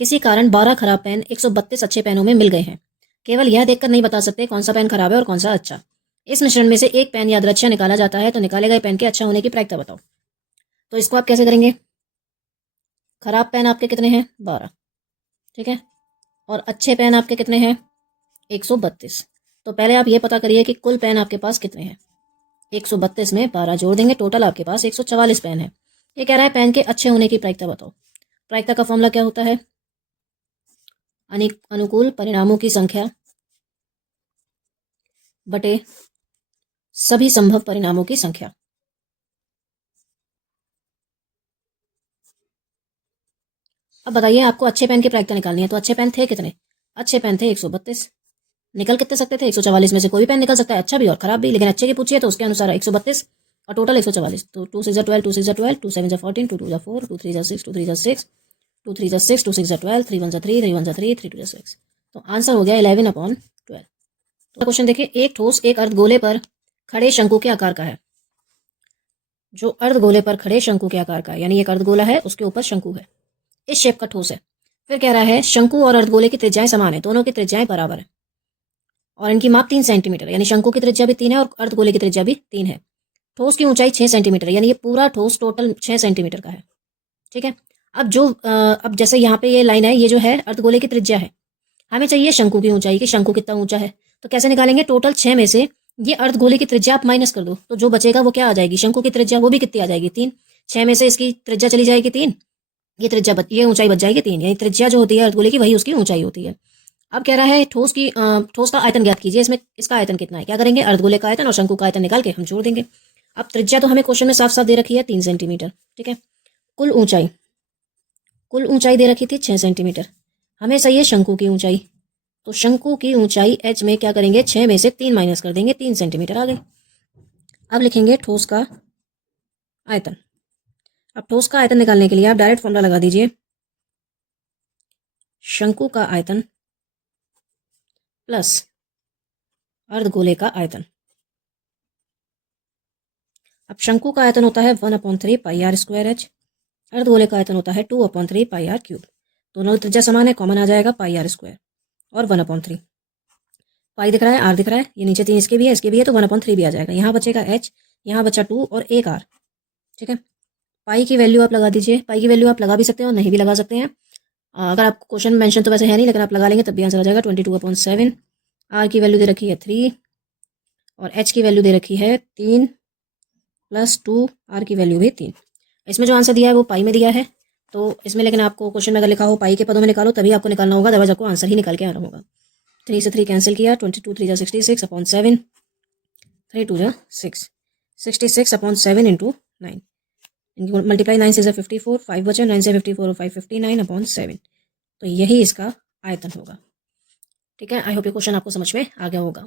किसी कारण 12 खराब पेन 132 अच्छे पेनों में मिल गए हैं। केवल यह देखकर नहीं बता सकते कौन सा पेन खराब है और कौन सा अच्छा। इस मिश्रण में से एक पेन यादृच्छिक निकाला जाता है तो निकाले गए पेन के अच्छा होने की प्रायिकता बताओ। तो इसको आप कैसे करेंगे? खराब पेन आपके कितने हैं? 12। ठीक है। और अच्छे पेन आपके कितने हैं? 132। तो पहले आप ये पता करिए कि कुल पेन आपके पास कितने हैं। 132 में 12 जोड़ देंगे, टोटल आपके पास 144 पेन है। ये कह रहा है पेन के अच्छे होने की प्रायिकता बताओ। प्रायिकता का फॉर्मूला क्या होता है? अनुकूल परिणामों की संख्या बटे सभी संभव परिणामों की संख्या। अब बताइए, आपको अच्छे पेन की प्रायिकता निकालनी है, तो अच्छे पेन थे कितने? अच्छे पेन थे 132। निकल कितने सकते थे? 144 में से कोई पेन निकल सकता है, अच्छा भी और खराब भी, लेकिन अच्छे की पूछिए तो उसके अनुसार 132 और टोटल 144। तो 2 6 12, 2 6 12, 2 7 14, 2 2 4, 2 3 6, 2 3 6, 2 3 6, 2 6 12, 3 1 3, 3 1 3, 3 2 6। तो आंसर हो गया 11/12। तो क्वेश्चन देखिए, एक ठोस एक अर्धगोले पर खड़े शंकु के आकार का है। जो अर्धगोले पर खड़े शंकु के आकार का है, यानी एक अर्धगोला है उसके ऊपर शंकु है, इस शेप का ठोस है। फिर कह रहा है शंकु और अर्धगोले की त्रिज्याएं समान है, दोनों की त्रिज्याएं बराबर है और इनकी माप 3 सेंटीमीटर, यानी शंकु की त्रिज्या भी 3 है और अर्धगोले की त्रिज्या भी 3 है। ठोस की ऊंचाई 6 सेंटीमीटर, यानी ये पूरा ठोस टोटल 6 सेंटीमीटर का है। ठीक है। अब जैसे यहाँ पे ये लाइन है, ये जो है अर्धगोले की त्रिज्या है, हमें चाहिए शंकु की ऊंचाई कि शंकु कितना ऊंचा है। तो कैसे निकालेंगे? टोटल 6 में से ये अर्धगोले की त्रिज्या आप माइनस कर दो, तो जो बचेगा वो क्या आ जाएगी? शंकु की त्रिज्या, वो भी कितनी आ जाएगी? 3। 6 में से इसकी त्रिज्या चली जाएगी 3, ये ऊंचाई बच जाएगी 3, यानी त्रिज्या जो होती है अर्धगोले की वही उसकी ऊंचाई होती है। अब कह रहा है ठोस का आयतन ज्ञात कीजिए। इसमें इसका आयतन कितना है? क्या करेंगे? अर्धगोले का आयतन और शंकु का आयतन निकाल के हम जोड़ देंगे। अब त्रिज्या तो हमें क्वेश्चन में साफ साफ दे रखी है 3 सेंटीमीटर। ठीक है। कुल ऊंचाई दे रखी थी 6 सेंटीमीटर। हमें चाहिए शंकु की ऊंचाई, तो शंकु की ऊंचाई h में क्या करेंगे? 6 में से 3 माइनस कर देंगे, 3 सेंटीमीटर आ गई। अब लिखेंगे ठोस का आयतन। अब ठोस का आयतन निकालने के लिए आप डायरेक्ट फॉर्मूला लगा दीजिए, शंकु का आयतन प्लस अर्धगोले का आयतन। अब शंकु का आयतन होता है 1/3 पाई आर स्क्वायर एच, अर्धगोले का आयतन होता है 2/3 पाई आर क्यूब। दोनों त्रिज्या समान है, कॉमन आ जाएगा पाई आर स्क्वायर और 1/3। पाई दिख रहा है, आर दिख रहा है, ये नीचे 3 इसके भी है, इसके भी है, तो 1/3 भी आ जाएगा। यहाँ बचेगा एच, यहाँ बचा 2 और एक आर। ठीक है। पाई की वैल्यू आप लगा दीजिए। पाई की वैल्यू आप लगा भी सकते हैं और नहीं भी लगा सकते हैं। अगर आप क्वेश्चन मेंशन तो वैसे है नहीं, लेकिन आप लगा लेंगे तब भी आंसर आ जाएगा 22/7। आर की वैल्यू दे रखी है 3 और एच की वैल्यू दे रखी है 3 प्लस 2, आर की वैल्यू भी 3। इसमें जो आंसर दिया है वो पाई में दिया है, तो इसमें लेकिन आपको क्वेश्चन में अगर लिखा हो पाई के पदों में निकालो तभी आपको निकालना होगा, अदरवाइज आपको आंसर ही निकाल के आना होगा। 3 से 3 कैंसिल किया, 22 3 66/7, 3 2 6, 66/7 इंटू 9। मल्टीप्लाई 9 से 54, 5 बचा, 9 से 54 और 5 59/7। तो यही इसका आयतन होगा। ठीक है। आई होप ये क्वेश्चन आपको समझ में आ गया होगा।